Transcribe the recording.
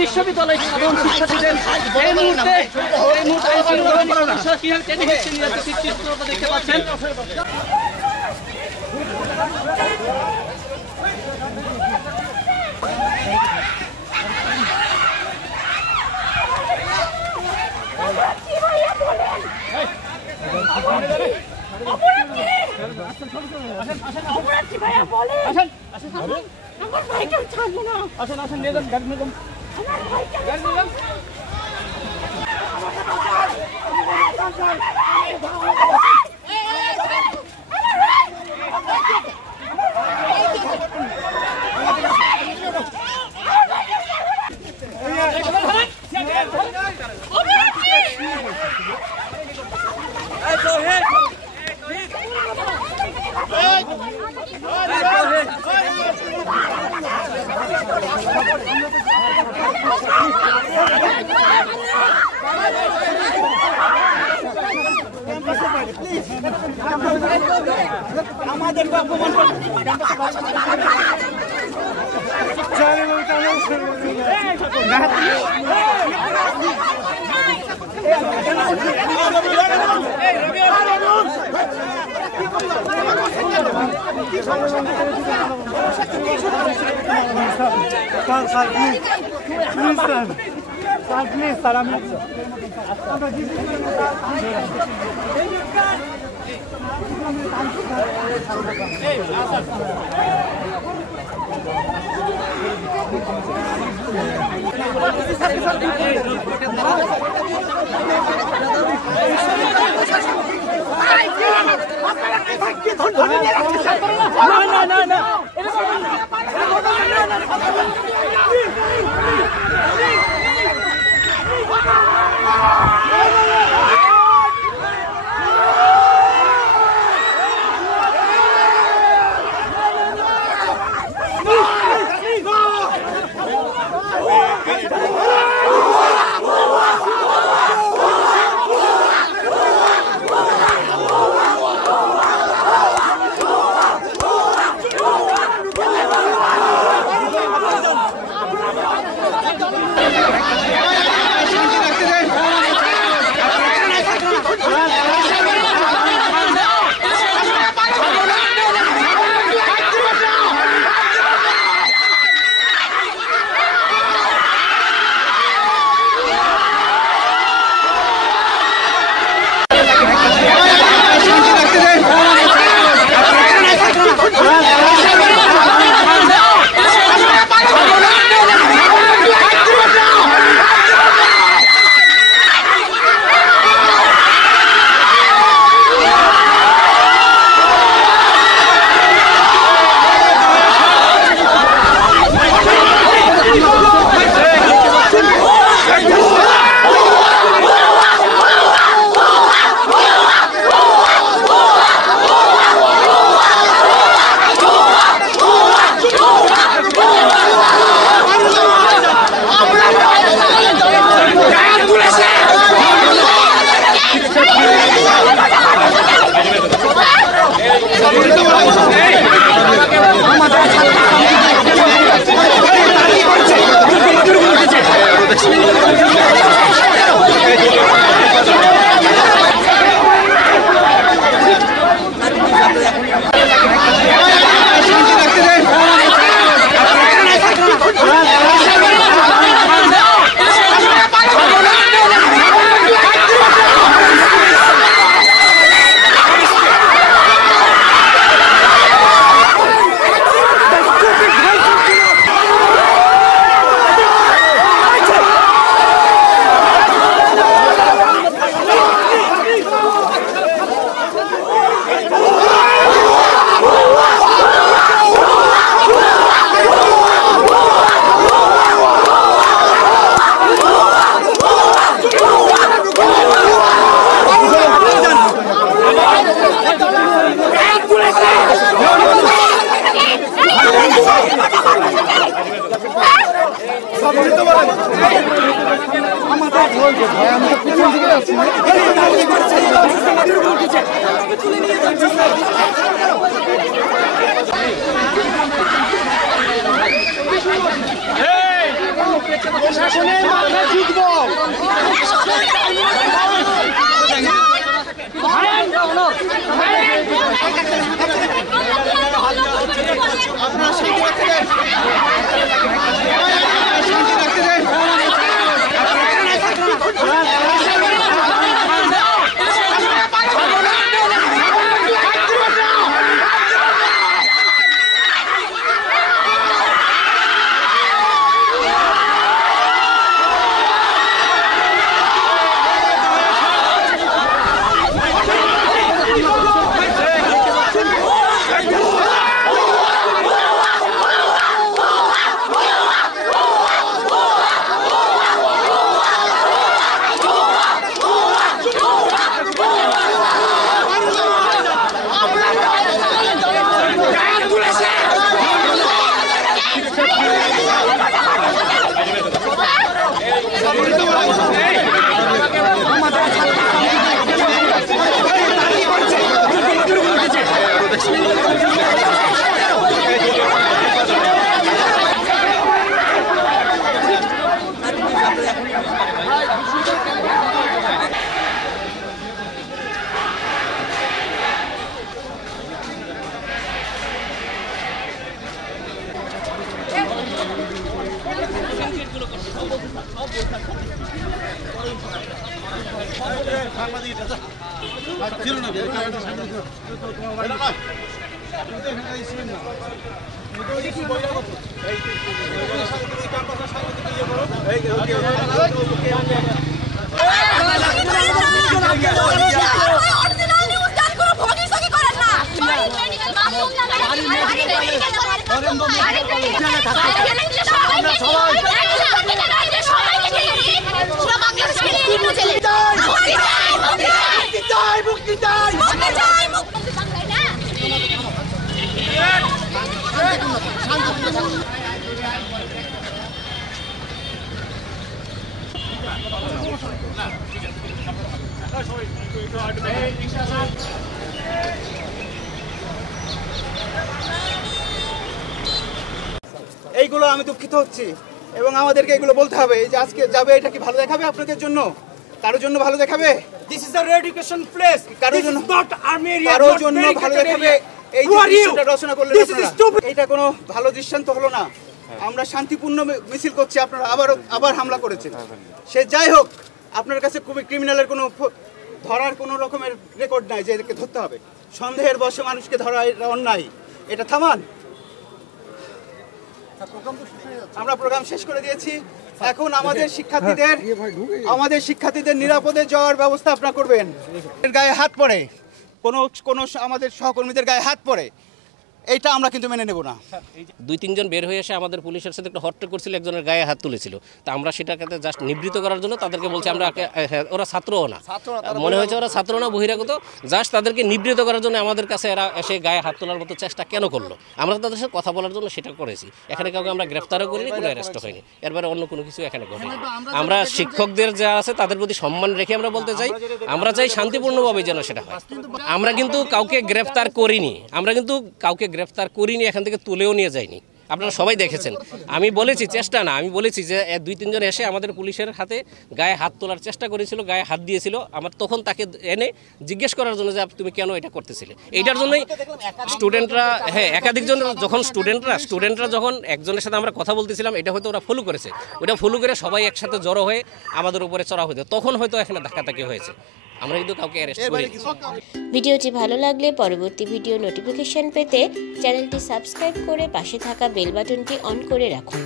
বিশ্ববিদ্যালয় সাধারণ শিক্ষার্থীদের এই মুহূর্তে কিভাবে টেনে হেঁটে নিয়ে যাচ্ছে চিত্রটা দেখতে পাচ্ছেন। আমার ভাইকে ছাড়বো না। আসেন আসেন নিয়ে যান, গাড়ি নিয়ে যান, আমার ভাইকে গাড়ি নিয়ে যান। আমাদেরকে অপমান স্যার আমি আমি তো পিছন দিকে যাচ্ছি প্রশাসনের মাথায় ঢুকবো আপনারা শান্তি রাখতে দেন শান্তি রাখতে দেন এইগুলো আমি দুঃখিত হচ্ছি এবং আমাদেরকে এগুলো বলতে হবে এই যে আজকে যাবে এটা কি ভালো দেখাবে আপনাদের জন্য কারোর জন্য ভালো দেখাবে This is a re-education place. কারোর This জন্য is not army area. কারোর not জন্য barricaded ভালো দেখাবে area. এই Who যে are you? দৃশ্যটা রচনা করলেন This is আপনারা stupid. এটা কোনো ভালো দৃষ্টান্ত হলো না আমরা শান্তিপূর্ণ মিছিল করছি আপনারা আবার হামলা করেছেন সে যাই হোক আপনার কাছে খুবই ক্রিমিনালের কোনো ধরার কোনো রকমের রেকর্ড নাই যে এদেরকে ধরতে হবে সন্দেহের বশে মানুষকে ধরা এটা অন্যায় এটা থামান আমরা প্রোগ্রাম শেষ করে দিয়েছি এখন আমাদের শিক্ষার্থীদের নিরাপদে যাওয়ার ব্যবস্থা আপনারা করবেন গায়ে হাত পড়ে কোনো আমাদের সহকর্মীদের গায়ে হাত পড়ে এইটা আমরা কিন্তু মেনে নেব না 2-3 জন বের হয়ে এসে আমাদের পুলিশের সাথে একটা হট্টগোল করছিল একজনের গায়ে হাত তুলেছিল তা আমরা সেটাকে জাস্ট নিবৃত্ত করার জন্য তাদেরকে বলছি আমরা ওরা ছাত্রও না মনে হয়েছে ওরা ছাত্র না বহিরাগত জাস্ট তাদেরকে নিবৃত্ত করার জন্য আমাদের কাছে এরা এসে গায়ে হাত তোলার মতো চেষ্টা কেন করলো আমরা তাদের সাথে কথা বলার জন্য সেটা করেছি এখানে কাউকে আমরা গ্রেফতারও করিনি কোনো অ্যারেস্টও হয়নি এরপরে অন্য কোনো কিছু এখানে ঘটেনি আমরা শিক্ষকদের যা আছে তাদের প্রতি সম্মান রেখে আমরা বলতে চাই আমরা চাই শান্তিপূর্ণভাবে যেন সেটা হয় আমরা কিন্তু কাউকে গ্রেফতার করিনি এখান থেকে তুলেও নিয়ে যায়নি আপনারা সবাই দেখেছেন আমি বলেছি আমি বলেছি যে 2-3 জন এসে আমাদের পুলিশের হাতে গায়ে হাত তোলার চেষ্টা করেছিল গায়ে হাত দিয়েছিল আমার তখন তাকে এনে জিজ্ঞেস করার জন্য যে তুমি কেন এটা করতেছিলে এইটার জন্যই স্টুডেন্টরা একাধিকজন যখন স্টুডেন্টরা যখন একজনের সাথে আমরা কথা বলতেছিলাম এটা হয়তো ওরা ফলো করেছে ওটা ফলো করে সবাই একসাথে জড়ো হয়ে আমাদের উপরে চড়া হতো তখন হয়তো এখানে ধাক্কাধাক্কি হয়েছে আমরা কিন্তু কাউকে অ্যারেস্ট করিনি ভিডিওটি ভালো লাগলে পরবর্তী ভিডিও নোটিফিকেশন পেতে চ্যানেলটি সাবস্ক্রাইব করে পাশে থাকা বেল বাটনটি অন করে রাখুন।